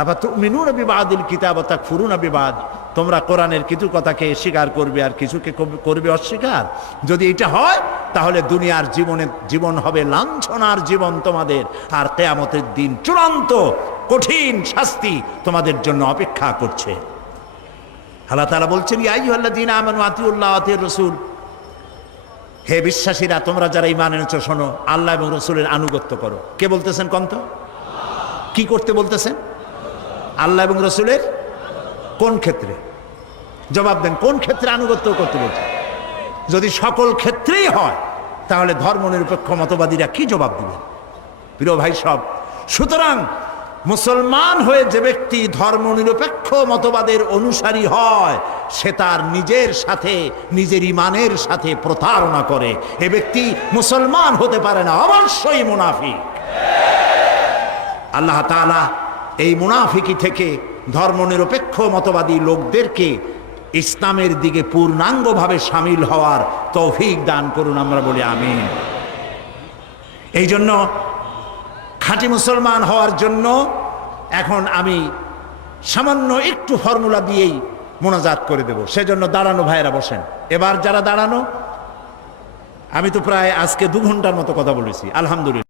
আবার তুমিনুনা বিবাদিল কিতাব ওয়া তাকফুরুনা বিবাদ, তোমরা কোরআনের কিছু কথাকে স্বীকার করবে আর কিছুকে করবে অস্বীকার। যদি এটা হয় তাহলে দুনিয়ার জীবন হবে লাঞ্ছনার জীবন তোমাদের, আর কিয়ামতের দিন চূড়ান্ত কঠিন শাস্তি তোমাদের জন্য অপেক্ষা করছে। আল্লাহ তাআলা বলছেন, ইয়া আইয়ুহাল্লাযীনা আমানু আতিউল্লাহ ওয়া আতিউর রাসূল, হে বিশ্বাসীরা তোমরা যারা ঈমান এনেছো শোনো, আল্লাহ এবং রাসূলের আনুগত্য করো। কে বলতেছেন কোন তো? কি করতে বলতেছেন? আল্লাহ এবং রাসূলের কোন ক্ষেত্রে? জবাব দেন, কোন ক্ষেত্রে আনুগত্য করতে বলছেন? যদি সকল ক্ষেত্রেই হয় তাহলে ধর্মনিরপেক্ষ মতবাদীরা কি জবাব দিবেন? প্রিয় ভাই সব, সুতরাং মুসলমান হয়ে যে ব্যক্তি ধর্মনিরপেক্ষ মতবাদের অনুসারী হয় সে তার নিজের সাথে, নিজের ঈমানের সাথে প্রতারণা করে। এ ব্যক্তি মুসলমান হতে পারে না, অবশ্যই মুনাফিক। আল্লাহ তাআলা এই মুনাফিকি থেকে ধর্মনিরপেক্ষ মতবাদী লোকদেরকে ইসলামের দিকে পূর্ণাঙ্গভাবে সামিল হওয়ার তৌফিক দান করুন, আমরা বলি আমিন। এই জন্য খাঁটি মুসলমান হওয়ার জন্য এখন আমি সামান্য একটু ফর্মুলা দিয়েই মোনাজাত করে দেব। সেজন্য দাঁড়ানো ভাইয়েরা বসেন। এবার যারা দাঁড়ানো, আমি তো প্রায় আজকে 2 ঘন্টার মতো কথা বলেছি, আলহামদুলিল্লাহ।